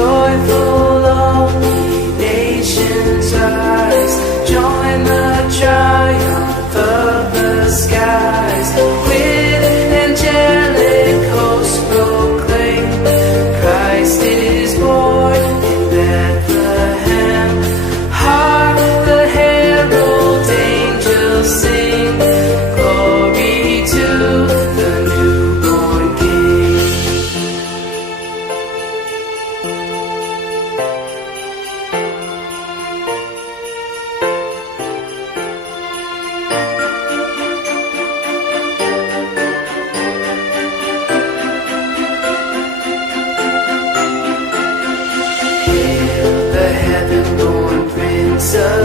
joyful all ye nations rise, join the triumph of the skies, with angelic hosts proclaim, Christ is born in Bethlehem. Hark the herald angels sing, glory to the newborn King. Hail the heaven-born Prince of